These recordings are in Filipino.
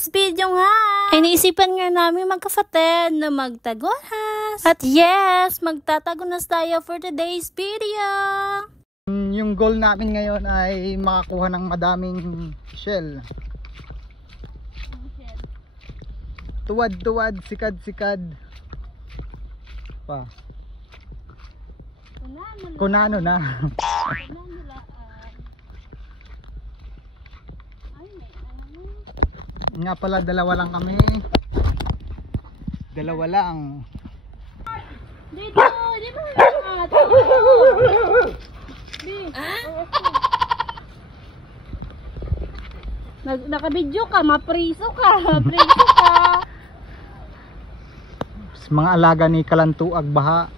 today's video nga ay naisipan nga namin magkapatid na magtagunas. At yes, magtatagunas tayo for today's video. Yung goal namin ngayon ay makakuha ng madaming shell. Tuwad-tuwad, sikad-sikad. Pa. Kunano na. Nga pala, dalawa lang kami. Dalawa lang. Dito, di ba nakabidyo ka, mapriso ka. Mga alaga ni Kalantuag Baha.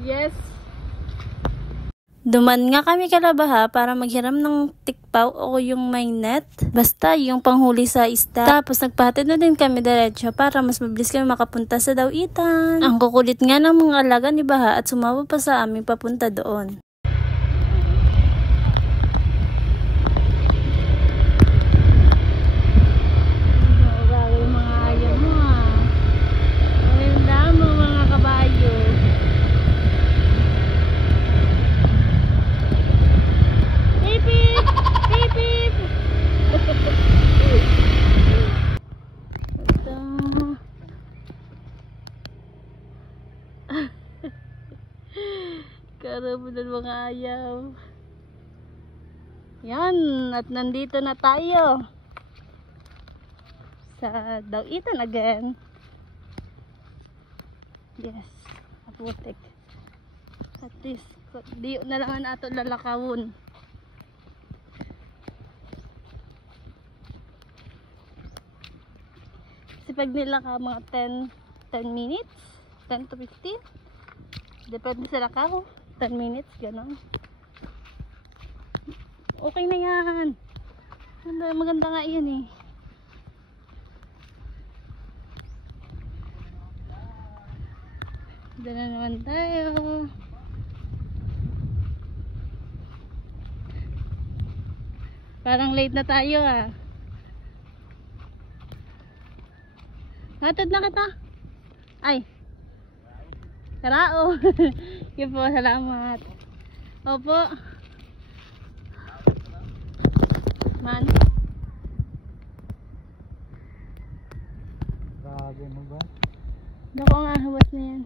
Yes. Duman nga kami kalabaha para maghiram ng tikpaw o yung may net. Basta yung panghuli sa isda. Tapos nagpahatid na din kami diretso para mas mabilis kami makapunta sa dawitan. Ang kukulit nga ng mga alaga ni Baha at sumawa pa sa amin papunta doon. Karabunan mga ayaw. Yan, at nandito na tayo sa dawitan again. Yes, aputik. At least, di na lang nato lalakawon. Kasi pag nila ka mga 10 minutes, 10 to 15, depende sa lakaw. 10 minutes, gano'n. Okay na yan. Maganda nga yan eh. Doon na naman tayo. Parang late na tayo ah. Hatid na kita. Ay. Karao. Yun po, salamat. Opo. Man. Grabe mo ba? Dako nga, huwas na yan.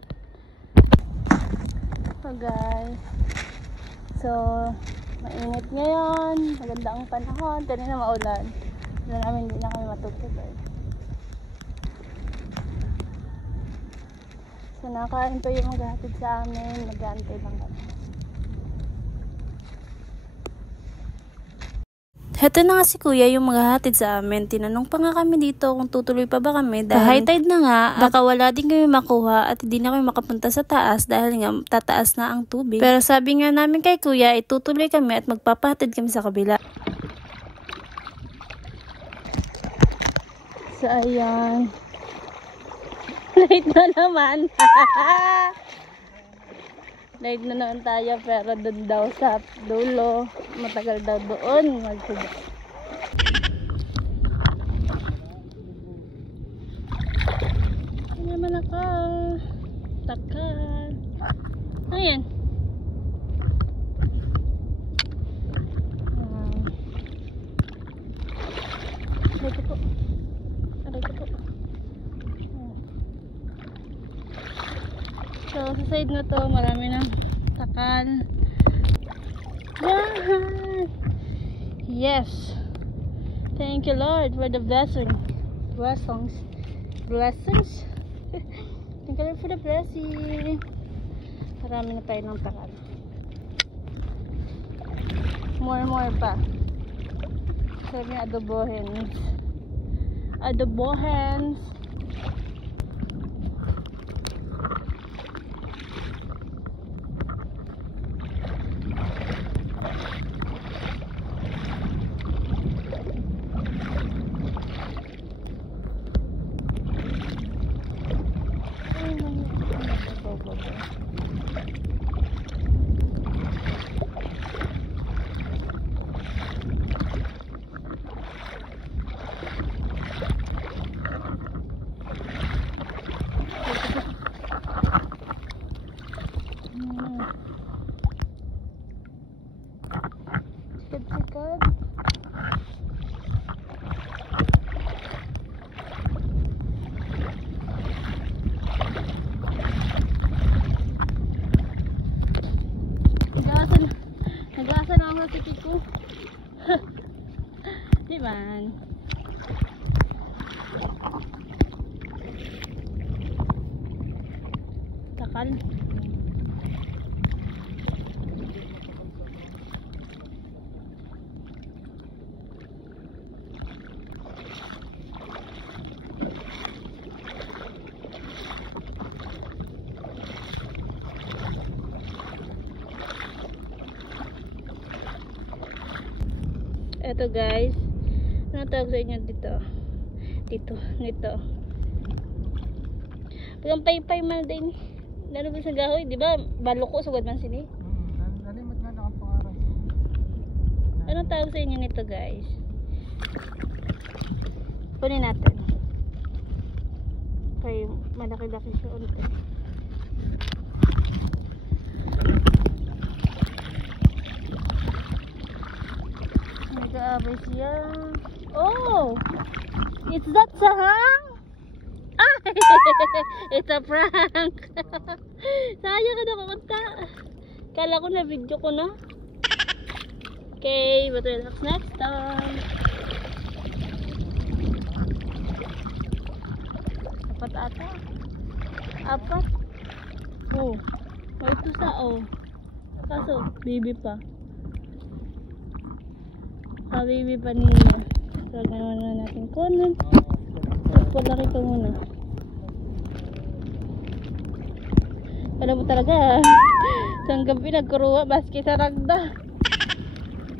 So guys. So, mainit ngayon. Maganda ang panahon. Tani na maulan. Wala namin, hindi na kami matutupad. So nakain pa yung maghahatid sa amin, nag-aantay lang kami. Heto na nga si kuya yung maghahatid sa amin. Tinanong pa nga kami dito kung tutuloy pa ba kami dahil high tide na nga, baka wala din kami makuha at hindi na kami makapunta sa taas dahil nga tataas na ang tubig. Pero sabi nga namin kay kuya, itutuloy kami at magpapahatid kami sa kabila. So ayan. Late na naman. Late na naman tayo pero doon daw sa dulo. Matagal daw doon magsiga. Ano naman ako? Takal. Ano yan? Aray ko po. Aray ko po. So, sa side na to, marami ng takal. Yes! Thank you, Lord, for the blessing. Blessings. Thank you, Lord, for the blessing. Marami na tayo ng takal. More pa. Sabi niya, adobohens. Adobohens. piki ko. Di man. Takal. Eto guys, ano tawag sa inyo dito? Nito. Pag paypay man din, lalo ba sa gahoy, di ba? Balo ko, sugad man sini. Nalimot na nakapangaran. Ano tawag sa inyo nito guys? Kunin natin. Kaya malaki-laki siya ulit. Nag-aabay siya. Oh! It's that sahang? Ah! It's a prank! Sayang ka na kukunta. Kala ko na video ko na. Okay, but relax next time. Apat ata. Apat. Oh. May ito sa kaso, baby pa. Baby pa niya. So, ganoon na natin kunin. Palaki ka muna. Alam mo talaga, isang gabi nagkuruha, baski sa ragda.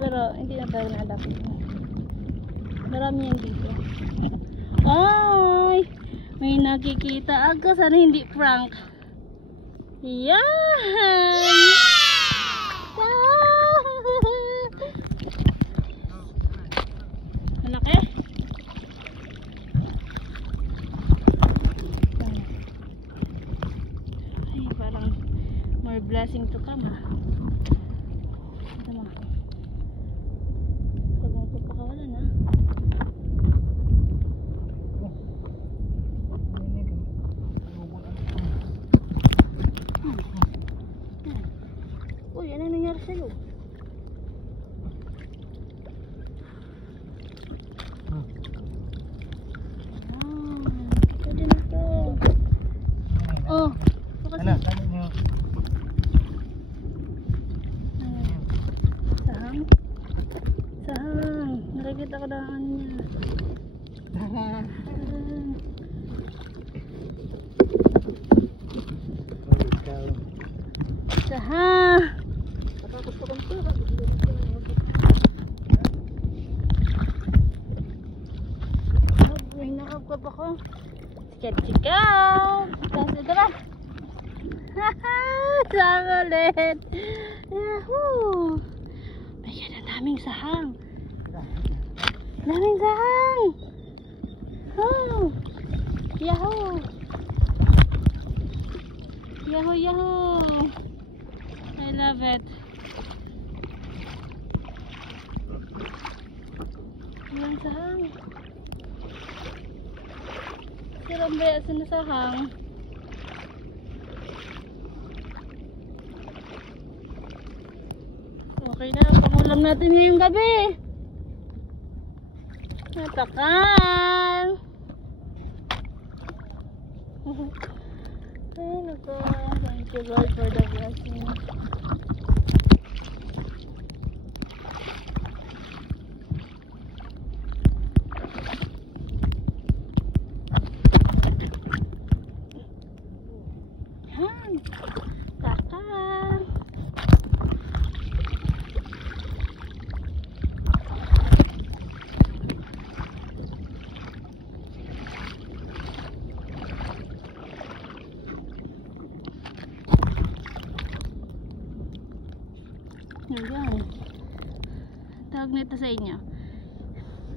Pero, hindi na talaga na-adapt. Marami yan dito. Ay! May nakikita aga. Sana hindi prank. Yan! Malaki? Ay, parang more blessing to come ha. Ito mo. Huwag mo pagpakawalan ha. Uy, ano nangyari sa'yo? Pwede na to. Oh, Ano, lalo nyo. Sahang? Sahang. Nakikita ko daan niya. Sahang. May nakakap ako. Sikat-sikat. Kasi ito na. Sahang ulit. Yahoo! Ayan, ang daming sahang. Daming sahang. Oh. Yahoo! Yahoo, yahoo! I love it. Ayan, sahang. Siram ba yan sa sahang? Okay na, pangulam natin ngayong gabi. Natakan. Ay, naku. Thank you Lord for the blessing. Yan. Takan. Ayan. Tawag nito sa inyo.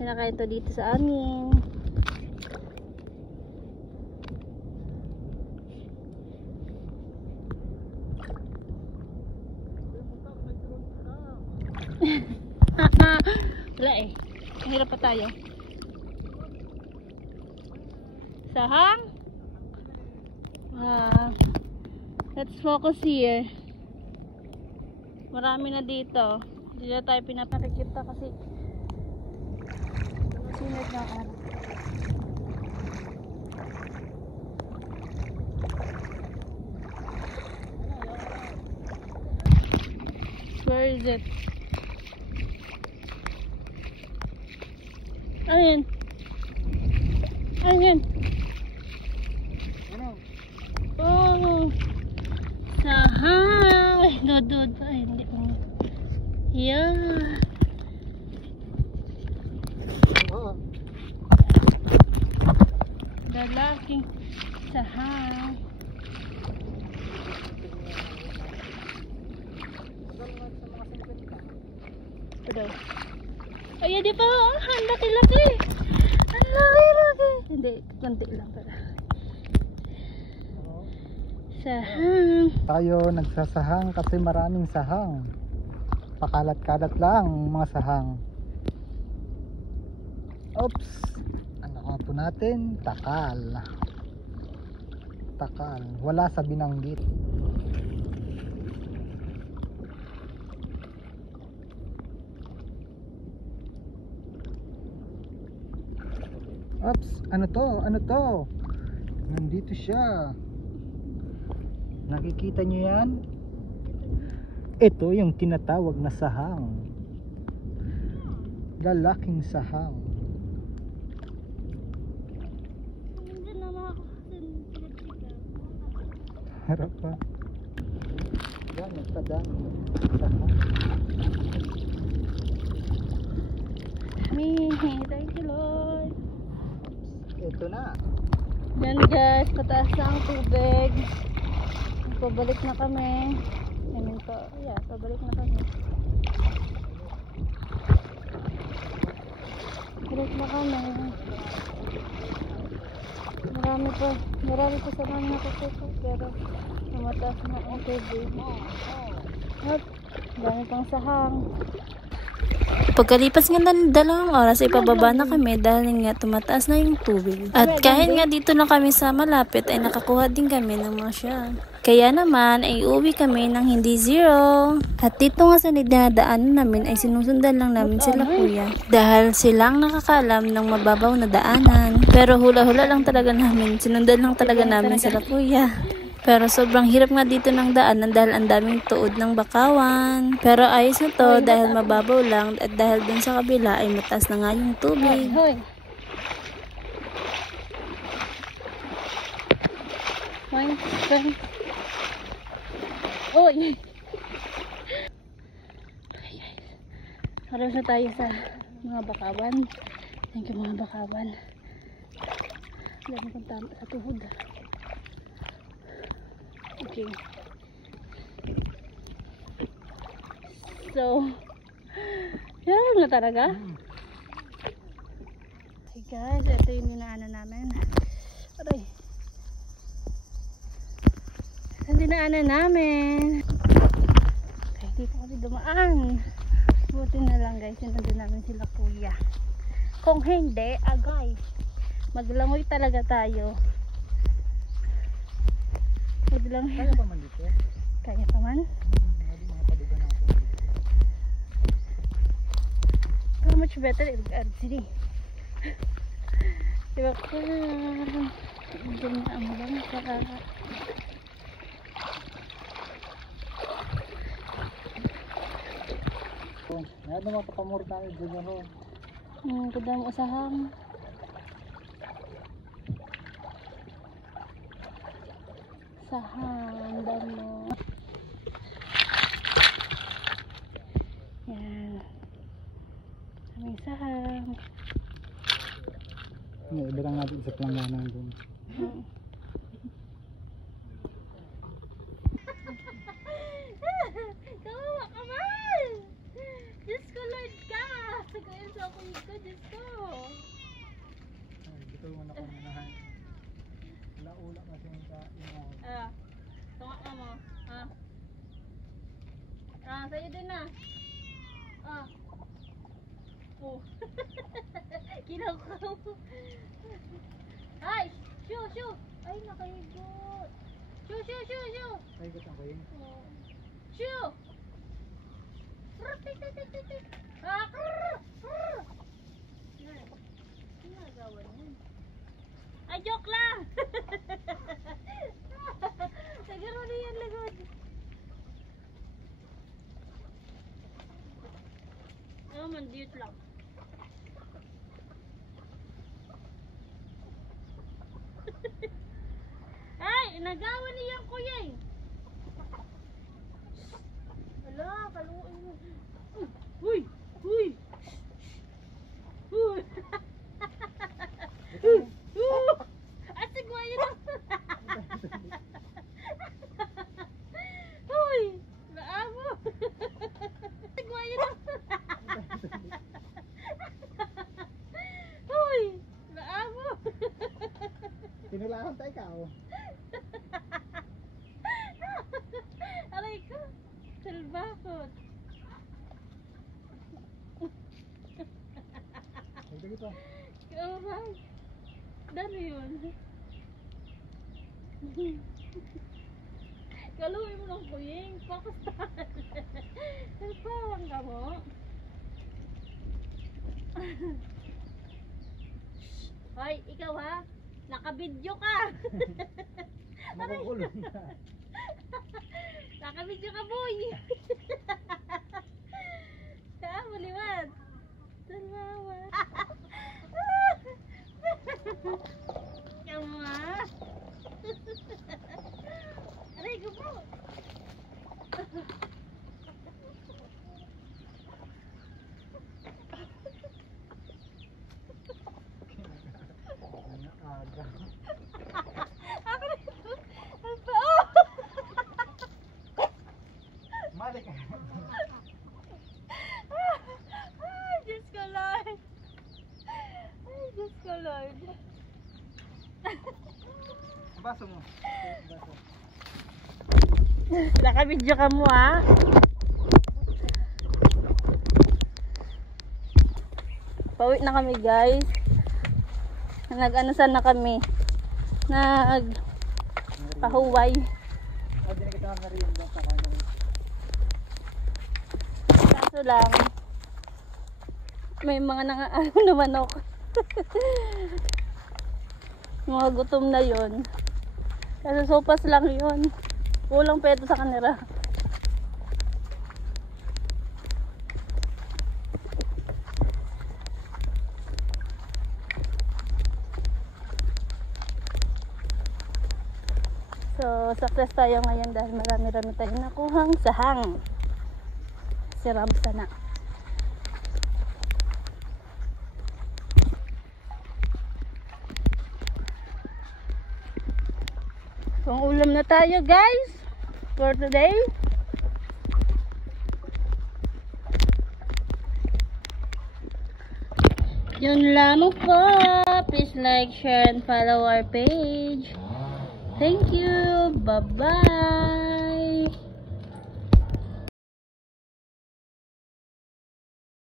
Pinakain to dito sa amin. Wala eh. Mahirap pa tayo. Sahang? Let's focus here. Marami na dito. Hindi na tayo pinapakikita kasi sinag na araw. Where is it? Ayan. Ayan. Ano? Oh. Sahang. Ay, dodod. Ay, hindi ko. Yeah. Oo. Lalaking sahang. Ito daw. Ay, di pa. Ang laki-laki. Ang laki-laki. Hindi, konti lang pala. Sahang. Tayo nagsasahang kasi maraming sahang. Pakalat-kalat lang mga sahang. Oops. Ano nga po natin? Takal. Takal. Wala sa binanggit. Oops. Ano to? Ano to? Nandito siya. Nakikita nyo yan? Ito yung tinatawag na sahang. Lalaking sahang. Harap pa. Yan, nagpadami. Sahang. Thank you, Lord. Ito na. Yan guys, pataas na ang tubig. Pabalik na kami. I mean, pabalik na kami. Balik na kami. Marami pa sa mga nakatutok, pero mataas na ang tubig. At dami pang sahang. Pagkalipas nga ng 2 oras ay pababa na kami dahil nga tumataas na yung tubig. At kahit nga dito na kami sa malapit ay nakakuha din kami ng mga shell. Kaya naman ay uwi kami ng hindi zero. At dito nga sa dinadaanan namin ay sinusundan lang namin sila kuya. Dahil silang nakakalam ng mababaw na daanan. Pero hula-hula lang talaga namin. Sinundan lang talaga namin sila kuya. Pero sobrang hirap nga dito ng daanan dahil ang daming tuod ng bakawan. Pero ayos na to dahil mababaw lang at dahil dun sa kabila ay mataas na nga yung tubig. Oy! Haros na tayo sa mga bakawan. Thank you mga bakawan. Dami kong tama sa tuhod. Okay. So, yan na talaga. Okay guys, ito yung dinaanan namin. Aray. Ang dinaanan namin. Okay, di pa kami dumaan. Buti na lang guys, sinundan namin sila kuya. Kung hindi, guys, maglangoy talaga tayo. Maglangoy. Kaya pa man dito? Kaya pa man? Mga paduga natin. How much better in RCD? Diba ko na dyan na ang bangka. Yan naman kapamur tayo dyan ro. Ganda mo usahang. Sahang, damo. Yan. Aming sahang. Iba lang natin sa planganan doon. Kawawa ka man! Diyos ko Lord ka! Sagayin sa ako yung ka, Diyos ko! Dito mo na kumahan. Ula-ula kasi yung ka-inaw. Tunga ka mo. Sa'yo din na. Oh. Kinakaw. Ay! Shoo! Shoo! Ay, nakahigot. Shoo! Shoo! Shoo! Shoo! Ay, gatang ko yun. Shoo! Ay, joke lang! Siguro na yan lagod. Oh, mandiyot lang. Ay, nagawan niya kuya eh. Hala, kaluin mo. Uy! Uy! Uy! Asig mo yun lang. Uy! Maamo! Asig mo yun lang. Uy! Maamo! Tinulakan tayo ikaw. Aray ko! Salbakot! Ito ito. Aray! Dano yun? Kaluin mo ng kuying! Pakastan! Salbawang ka mo! Hoy! Ikaw ha! Nakabidyo ka! Makukulong na. Nakabidyo ka, boy! Maliwan! Salawa! Kama! Aray ko po! Aga. Ako na ito! Mali ka. Ay, Diyos ko Lord! Ay, Diyos ko Lord! Baso mo. Baso. Nakabidyo ka mo ha? Pauwi na kami guys. Nag-anasan na kami. Pahuway. Hindi na kita merienda sa kanan. Kaso lang, may mga nangaano na manok. Mga gutom na yon. Kasi sopas lang yon. Kulang pa ito sa kanila. So, success tayo ngayon dahil marami-rami tayong nakuhang sahang. Si Ramsa na. So, ulam na tayo guys for today. Yun lamang po. Please like, share, and follow our page. Thank you. Bye-bye.